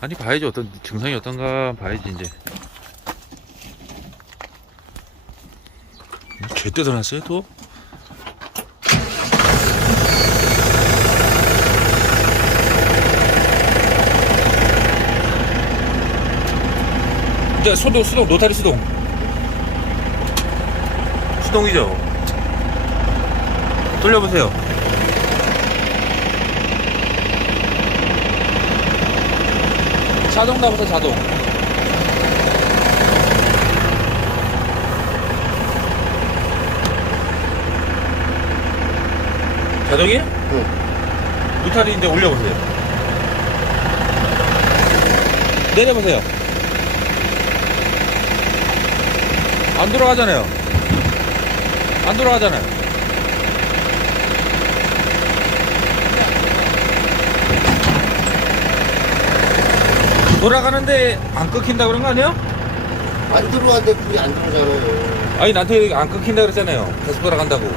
아니 봐야지. 어떤 증상이 어떤가 봐야지 이제. 쥐 뜯어놨어요 또? 이제 수동 수동 노타리 수동. 수동이죠. 돌려보세요 자동 나보세요 자동. 자동이에요? 응. 노타리 이제 올려보세요. 내려보세요. 안 돌아가잖아요. 안 돌아가잖아요 돌아가는데 안 끊긴다 그런 거 아니야? 안 들어왔는데 불이 안 들어오잖아요. 아니 나한테 안 끊긴다 그랬잖아요 계속 돌아간다고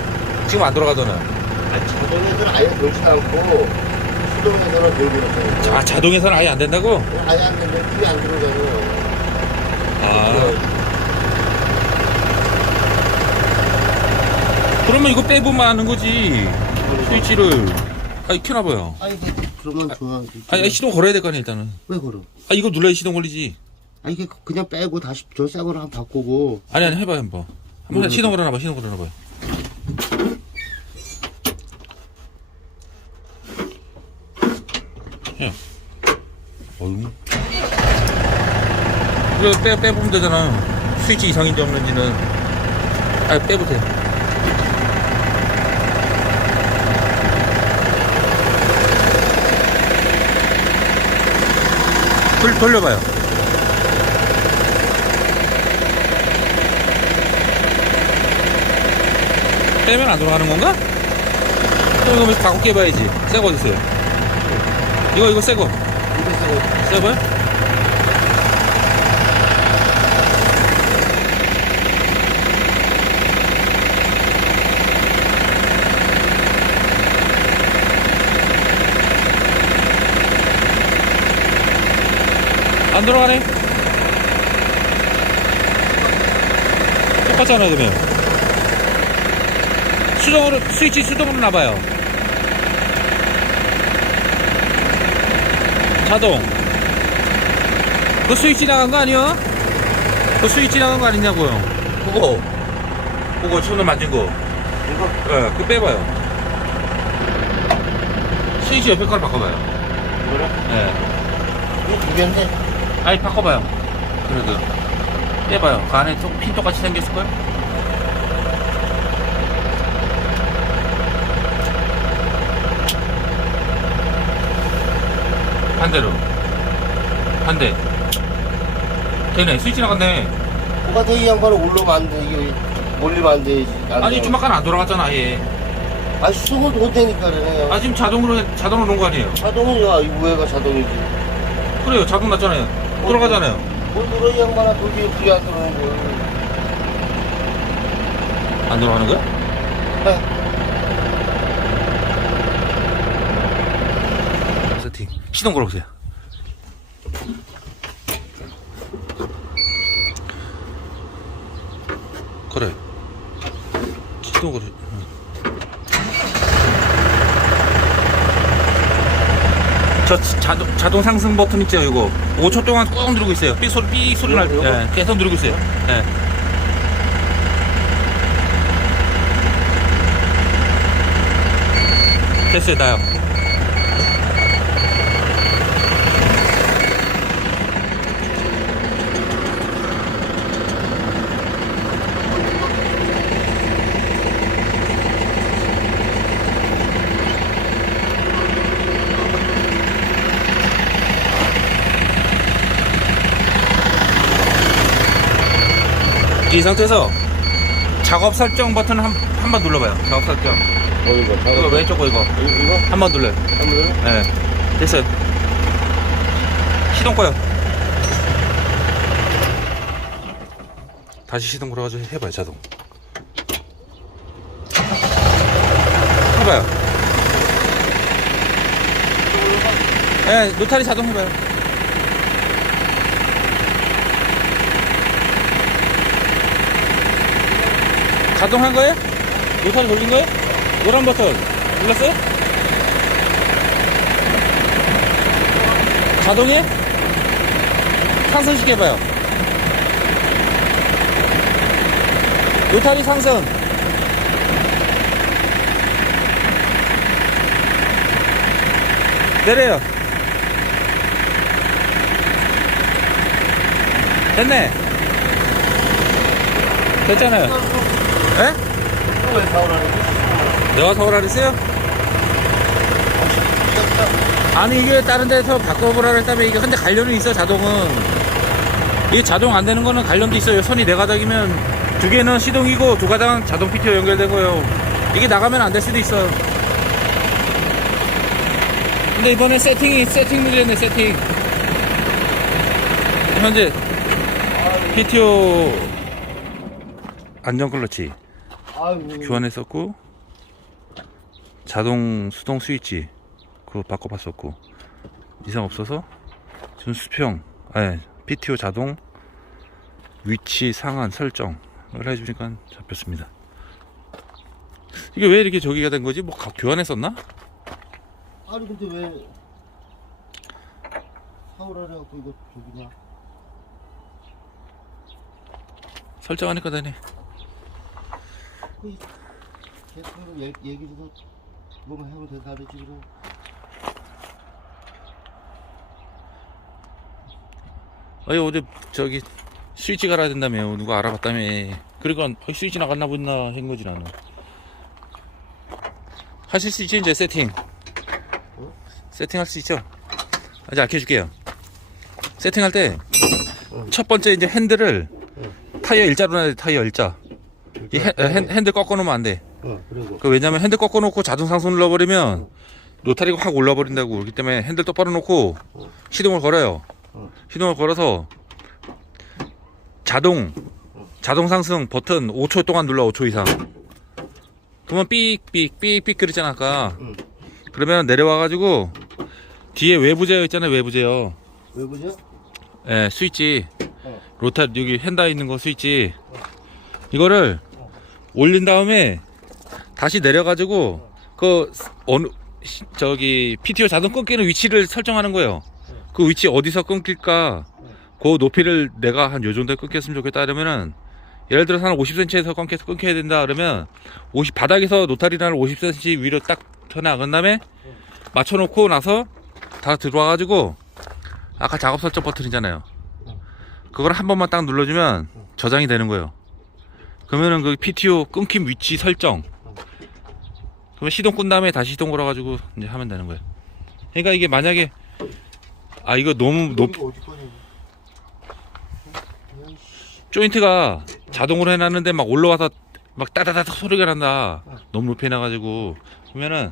지금 안 돌아가잖아요 아, 자동에서는 아예 돌지도 않고 수동에서는 돌고 있어요. 아 자동에서는 아예 안 된다고? 아예 안 되는데 불이 안 들어오잖아요. 아 그러면 이거 빼보면 하는 거지 스위치를 아니 켜놔봐요 아니, 그- 그러면 좋아하지. 아니 시동 걸어야 될 거 아니야 일단은. 왜 걸어? 아 이거 눌러야 시동 걸리지. 아, 이게 그냥 빼고 다시 저 새 거로 한 번 바꾸고. 아니 아니 해봐요 한번. 한번 음. 시동 걸어놔봐 시동 해 어휴 이거 빼, 빼보면 되잖아. 스위치 이상인지 없는지는. 아 빼보세요 돌, 돌려봐요 빼면 안 돌아가는 건가? 그럼 이거 바꿔 깨봐야지. 새거 어딨어요? 이거, 이거 새 거. 이거 새 거. 새 거요? 안 돌아가네? 똑같잖아, 그러면. 수동으로 스위치 수동으로 나봐요. 자동. 그 스위치 나간 거 아니야? 그 스위치 나간 거 아니냐고요? 그거. 그거 손을 만진 거. 이거 예, 그거 빼봐요. 스위치 옆에 걸 바꿔봐요. 뭐라? 예. 이거 두 개인데. 아니 바꿔봐요. 그래도 빼봐요. 그 안에 좀핀 똑같이 생겼을걸? 반대로. 반대. 되네. 스위치 나갔네. 똑같아, 이 양반은 올라오면 안 돼. 이게 몰리면 안 되지. 안 아니 아까 안 돌아갔잖아 아예. 아, 수동을 못하니까 그래. 아 지금 자동으로 자동으로 놓은 거 아니에요? 자동은 야, 이 우회가 자동이지. 그래요. 자동 났잖아요. 돌아가잖아요. 뭘 들어, 이 양반아, 돌기 불이 안 들어오는 걸. 안 돌아가는 거야? 네. 세팅. 시동 걸어보세요. 그래. 시동 걸어. 저 자동, 자동 상승 버튼 있죠, 이거. 5초 동안 꾹 누르고 있어요. 삐 소리, 삐 소리 날 때. 예, 계속 누르고 있어요. 예. 됐어요, 나요. 이 상태에서 작업 설정 버튼 한, 한 번 눌러봐요. 작업 설정. 어디 거? 이거 왼쪽 거 이거. 이거? 이거? 한 번 눌러요. 한번 눌러? 네. 됐어요. 시동 꺼요. 다시 시동 걸어가지고 해봐요, 자동. 해봐요. 예, 네, 노타리 자동 해봐요. 자동한 거예요? 노타리 돌린 거예요? 노란 버튼 눌렀어요? 자동이에요? 상승시켜봐요 노타리 상승 내려요 됐네 됐잖아요 에? 왜 사오라는? 내가 서울 하랬어요? 아니 이게 다른 데서 바꿔보라 했다면 이게 근데 관련은 있어 자동은 이게 자동 안 되는 거는 관련도 있어요 선이 네 가닥이면 두 개는 시동이고 두 가닥은 자동 PTO 연결되고요 이게 나가면 안 될 수도 있어 근데 이번에 세팅이 세팅 문제네 세팅 현재 PTO 안전 클러치 아유, 교환했었고 자동 수동 스위치 그거 바꿔봤었고 이상 없어서 지금 수평 아니 PTO 자동 위치 상한 설정을 해주니까 잡혔습니다. 이게 왜 이렇게 저기가 된 거지? 뭐 가- 교환했었나? 아니 근데 왜 사오라래 갖고 이거 저기냐? 설정하니까 되네 계속 얘- 얘기 좀 뭐만 해도 된다지 그래. 아니 어제 저기 스위치 갈아야 된다며. 누가 알아봤다며. 그러니까 어, 스위치 나갔나 보나 한 거지 나는. 하실 수 있죠 이제 세팅? 세팅할 수 있죠? 아직 알려줄게요. 세팅할 때 첫 번째 이제 핸들을 타이어 일자로 놔야 돼 타이어 일자 이 핸, 핸, 핸들 꺾어 놓으면 안 돼. 어 그리고 그 왜냐면 핸들 꺾어 놓고 자동 상승 눌러버리면 노타리가 확 올라버린다고. 그렇기 때문에 핸들 똑바로 놓고 시동을 걸어요. 어. 시동을 걸어서 자동 자동 상승 버튼 5초 동안 눌러 5초 이상. 그러면 삑삑 삑삑 그랬잖아 아까. 응. 그러면 내려와 가지고 뒤에 외부 제어 있잖아요 외부 제어. 왜 그죠? 예 스위치. 어. 로타 여기 핸다 있는 거 스위치. 이거를 올린 다음에 다시 내려 가지고 그 어느 시- 저기 PTO 자동 끊기는 위치를 설정하는 거예요. 그 위치 어디서 끊길까? 그 높이를 내가 한 요 정도에 끊겼으면 좋겠다 그러면은 예를 들어서 한 50cm에서 끊겨서 끊겨야 된다 그러면 50 바닥에서 노타리를 50cm 위로 딱 쳐나간 다음에 맞춰놓고 나서 다 들어와 가지고 아까 작업 설정 버튼 이잖아요. 그걸 한 번만 딱 눌러주면 저장이 되는 거예요. 그러면은 그 PTO 끊김 위치 설정. 그러면 시동 끈 다음에 다시 시동 걸어가지고 이제 하면 되는 거예요. 그러니까 이게 만약에 아 이거 너무 높? 조인트가 자동으로 해놨는데 막 올라와서 막 따다다닥 소리가 난다. 너무 높이 해놔가지고 그러면은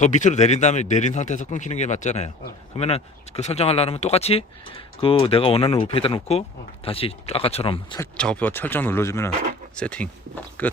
더 밑으로 내린 다음에 내린 상태에서 끊기는 게 맞잖아요. 어. 그러면은 그 설정하려면 똑같이 그 내가 원하는 높이에다 놓고 어. 다시 아까처럼 설, 작업 설정 눌러주면은 세팅 끝.